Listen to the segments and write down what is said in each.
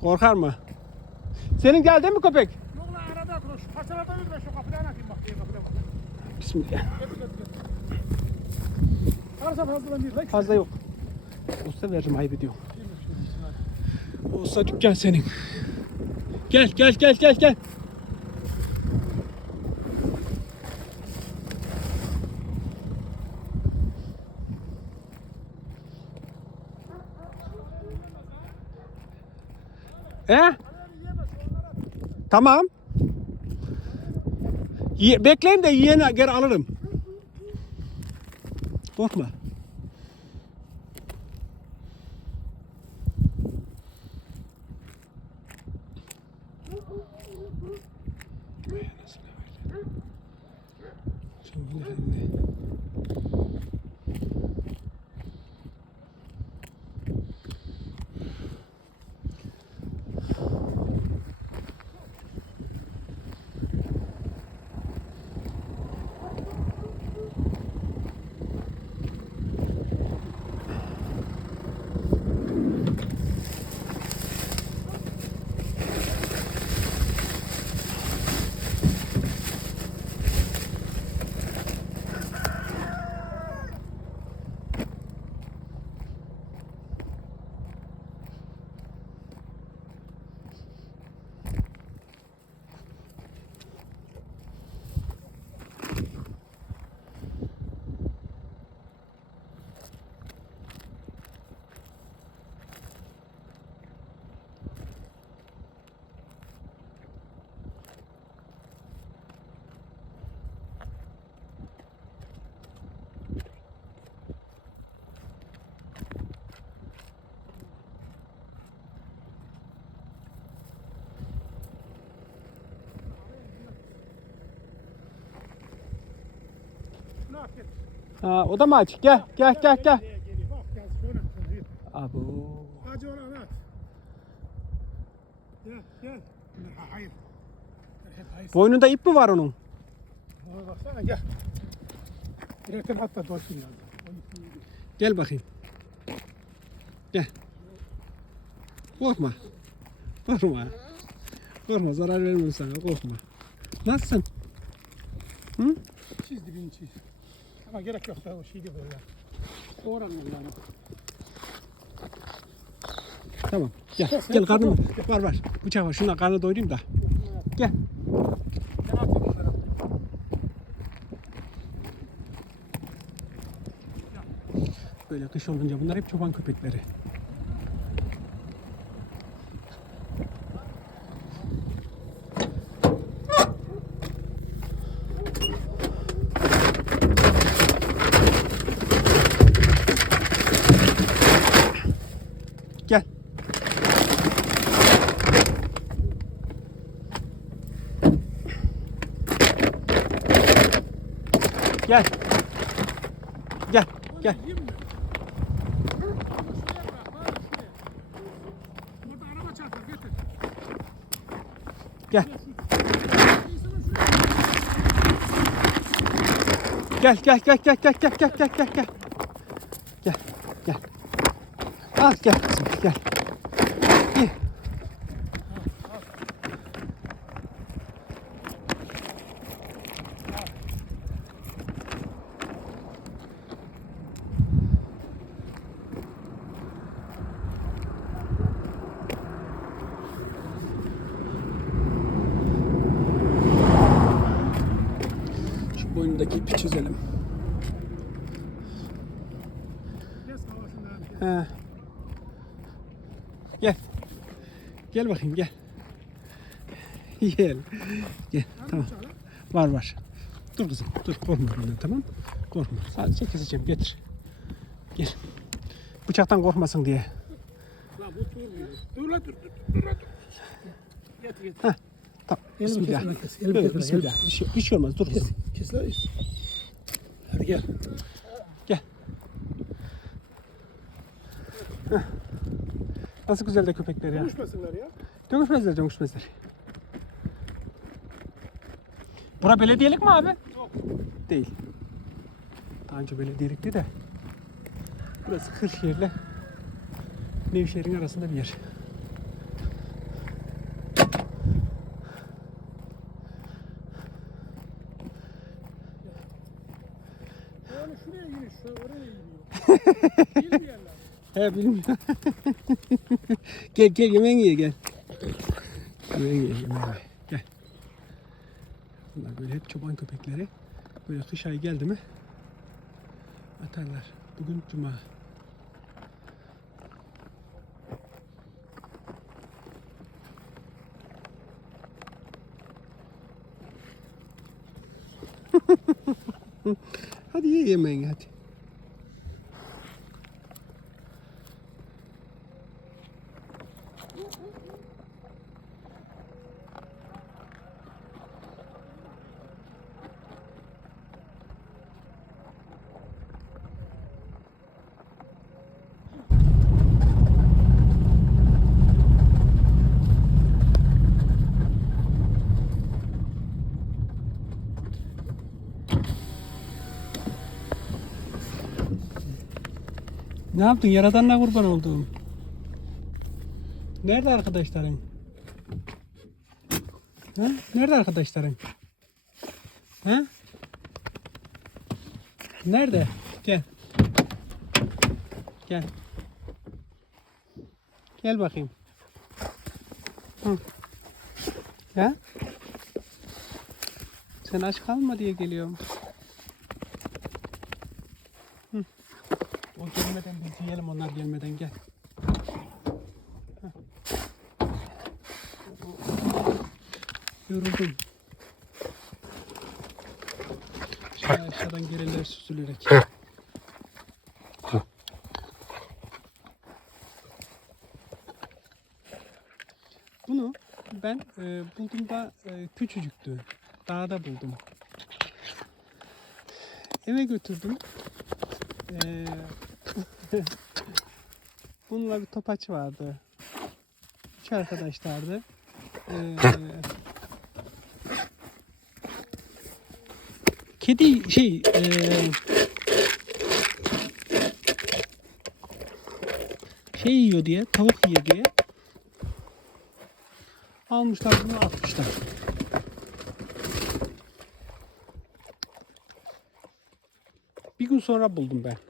Korkar mı? Senin geldi mi köpek? Yok lan arada dur. Şu parçalardan ben şu kapıdan atayım bak diye kapıdan. Bismillah. Varsa fazladan bir lan. Fazla yok. Olsa veririm ayıp ediyorum. Olsa dükkan senin. Gel gel gel gel gel. He? Tamam. Ye, bekleyin de yiyene geri alırım. Korkma. Ne yap gel. Ha, o da mı aç? Gel gel gel gel. Abu. Hacı olan at. Gel gel. Ha, hayır. Boynunda ip mi var onun? Ona baksana gel. Direkten hatta doysun lazım. Gel bakayım. Gel. Korkma. Korkma. Korkma zarar vermem sana korkma. Nasılsın? Hı? Çiz dibini çiz. Ama gerek yok da o şey gibi böyle. Doğranmıyor yani. Tamam. Gel. Gel karnım. Var var. Bıçak var. Şuna karnı doyurayım da. Gel. Böyle kış olunca bunlar hep çoban köpekleri. Gel. Gel. Gel. Gel. Yiyeyim mi? Ama şuraya bırak, bana şuraya. Burada araba Gel. Şuraya. Gel gel gel gel gel gel gel gel gel gel. Gel gel. Al gel kızım gel. Gel. Şu boynundaki ipi abi. He. Gel. Gel bakayım gel. Gel. Gel. Tamam. Var var. Dur kızım. Dur korkma benden tamam. Korkma. Sadece keseceğim getir. Gel. Bıçaktan korkmasın diye. Lan bu durmuyor. Dur lan dur dur dur dur. Getir getir. Heh. Tamam. Elimi Bismillah. kes lan kes. Elimi Yok, kes lan, Bismillah. Bir şey, bir şey olmaz. Dur Kes. kızım. Kes lan. Hadi gel. Nasıl güzel de köpekler ya. Konuşmasınlar ya. Dönüşmezler dönüşmezler. Bura belediyelik mi abi? Yok. Değil. Daha önce belediyelikti de. Burası Kırşehir'le Nevşehir'in arasında bir yer. Bilmiyorlar. He bilmiyorum. gel gel yemeğini ye gel. Yemeğini ye yemeğini ye. Gel. Bunlar böyle hep çoban köpekleri. Böyle kış ayı geldi mi atarlar. Bugün cuma. hadi ye yemeğini hadi. Ne yaptın? Yaradanla kurban olduğum. Nerede arkadaşların? Ha? Nerede arkadaşların? Ha? Nerede? Gel. Gel. Gel bakayım. Hı. Ya? Sen aç kalma diye geliyorum. O biz yiyelim onlar gelmeden gel. Heh. Yoruldum. Şöyle aşağıdan gelirler süzülerek. Bunu ben e, bulduğumda e, küçücüktü. Dağda buldum. Eve götürdüm. Ee, bununla bir topaç vardı. Üç arkadaşlardı. Ee, kedi şey ee, şey yiyor diye tavuk yiyor diye almışlar bunu atmışlar. Bir gün sonra buldum ben.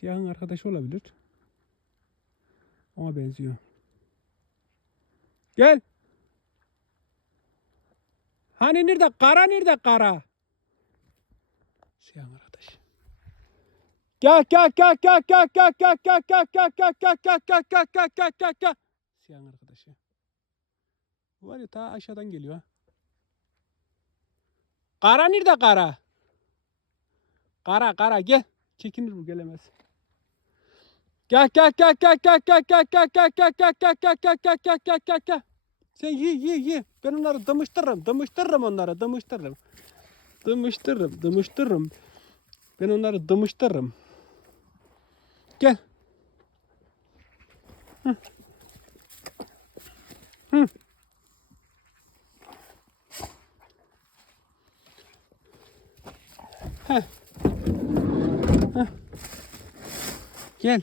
Siyahın arkadaşı olabilir. Ona benziyor. Gel. Hani nerede? Kara nerede kara? Siyahın arkadaşı. Gel gel gel gel gel gel gel gel gel gel gel gel gel gel gel gel gel gel gel Siyahın arkadaşı. Bu var ya ta aşağıdan geliyor ha. Kara nerede kara? Kara kara gel. Çekinir bu gelemez. Gel gel gel gel gel gel gel gel gel gel gel gel gel gel gel gel gel gel gel. Sen ye ye ye. Ben onları dımıştırırım. Dımıştırırım onları. Dımıştırırım. Dımıştırırım. Dımıştırırım. Ben onları dımıştırırım. Gel. Hı. Hı. Heh. Heh. Gel.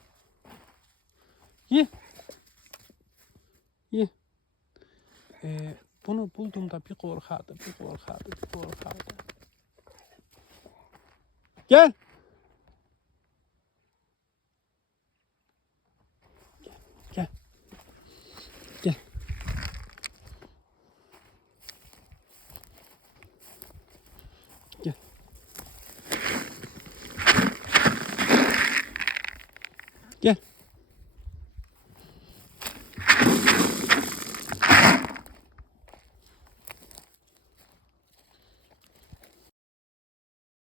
Ye. Ye. Ee, bunu bulduğumda bir korkardı, bir korkardı, bir korkardı. Gel.